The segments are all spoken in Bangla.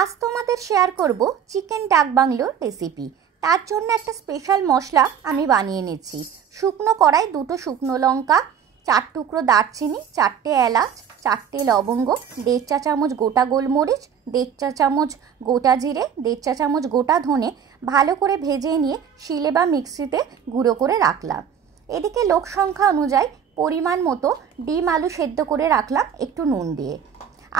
আজ তোমাদের শেয়ার করব চিকেন ডাক বাংলোর রেসিপি। তার জন্য একটা স্পেশাল মশলা আমি বানিয়ে নিচ্ছি। শুকনো কড়াই, 2টো শুকনো লঙ্কা, 4 টুকরো দারচিনি, 4টে এলাচ, 4টে লবঙ্গ, 1.5 চা চামচ গোটা গোলমরিচ, 1.5 চা চামচ গোটা জিরে, 1.5 চা চামচ গোটা ধনে ভালো করে ভেজে নিয়ে শিলে বা মিক্সিতে গুঁড়ো করে রাখলাম। এদিকে লোক সংখ্যা অনুযায়ী পরিমাণ মতো ডিম আলু সেদ্ধ করে রাখলাম একটু নুন দিয়ে।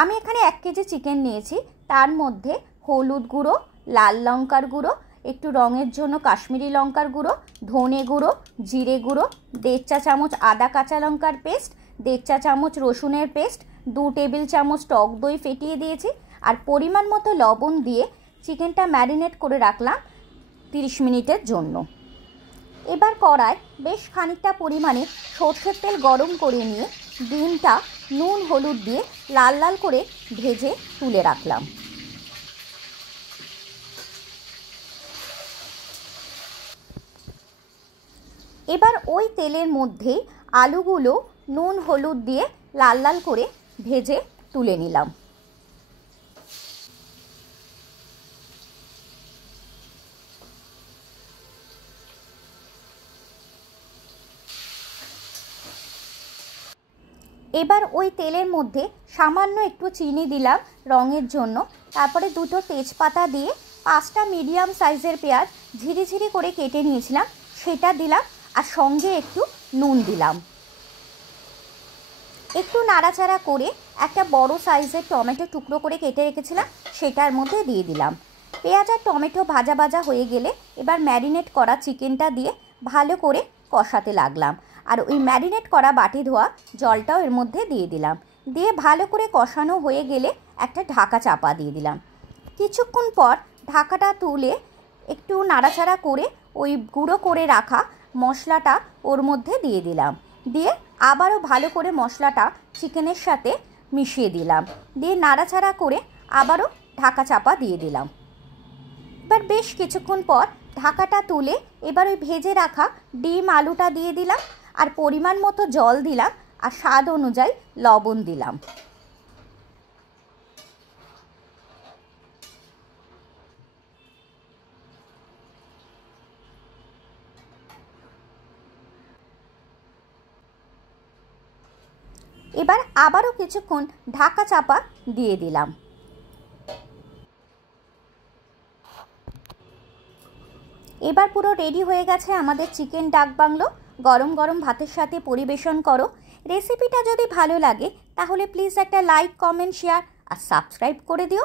আমি এখানে 1 কেজি চিকেন নিয়েছি। তার মধ্যে হলুদ গুঁড়ো, লাল লঙ্কার গুঁড়ো, একটু রঙের জন্য কাশ্মীরি লঙ্কার গুঁড়ো, ধনে গুঁড়ো, জিরে গুঁড়ো, 1.5 চা চামচ আদা কাঁচা লঙ্কার পেস্ট, 1.5 চা চামচ রসুনের পেস্ট, 2 টেবিল চামচ টক দই ফেটিয়ে দিয়েছি আর পরিমাণ মতো লবণ দিয়ে চিকেনটা ম্যারিনেট করে রাখলাম 30 মিনিটের জন্য। এবার কড়ায় বেশ খানিকটা পরিমাণে সরষের তেল গরম করে নিয়ে ডিমটা নুন হলুদ দিয়ে লাল লাল করে ভেজে তুলে রাখলাম। এবার ওই তেলের মধ্যে আলুগুলো নুন হলুদ দিয়ে লাল লাল করে ভেজে তুলে নিলাম। এবার ওই তেলের মধ্যে সামান্য একটু চিনি দিলাম রঙের জন্য, তারপরে 2টো তেজপাতা দিয়ে 5টা মিডিয়াম সাইজের পেঁয়াজ ঝিরিঝিরি করে কেটে নিয়েছিলাম সেটা দিলাম আর সঙ্গে একটু নুন দিলাম। একটু নাড়াচাড়া করে একটা বড় সাইজের টমেটো টুকরো করে কেটে রেখেছিলাম সেটার মধ্যে দিয়ে দিলাম। পেঁয়াজ আর টমেটো ভাজা ভাজা হয়ে গেলে এবার ম্যারিনেট করা চিকেনটা দিয়ে ভালো করে কষাতে লাগলাম আর ওই ম্যারিনেট করা বাটি ধোয়া জলটাও এর মধ্যে দিয়ে দিলাম। দিয়ে ভালো করে কষানো হয়ে গেলে একটা ঢাকা চাপা দিয়ে দিলাম। কিছুক্ষণ পর ঢাকাটা তুলে একটু নাড়াচাড়া করে ওই গুঁড়ো করে রাখা মশলাটা ওর মধ্যে দিয়ে দিলাম। দিয়ে আবারও ভালো করে মশলাটা চিকেনের সাথে মিশিয়ে দিলাম। দিয়ে নাড়াচাড়া করে আবারও ঢাকা চাপা দিয়ে দিলাম। এবার বেশ কিছুক্ষণ পর ঢাকাটা তুলে এবার ওই ভেজে রাখা ডিম আলুটা দিয়ে দিলাম আর পরিমাণ মতো জল দিলাম আর স্বাদ অনুযায়ী লবণ দিলাম। এবার আবারও কিছুক্ষণ ঢাকা চাপা দিয়ে দিলাম। এবার পুরো রেডি হয়ে গেছে আমাদের চিকেন ডাক বাংলো। গরম গরম ভাতের সাথে পরিবেশন করো। রেসিপিটা যদি ভালো লাগে তাহলে প্লিজ একটা লাইক, কমেন্ট, শেয়ার আর সাবস্ক্রাইব করে দিও।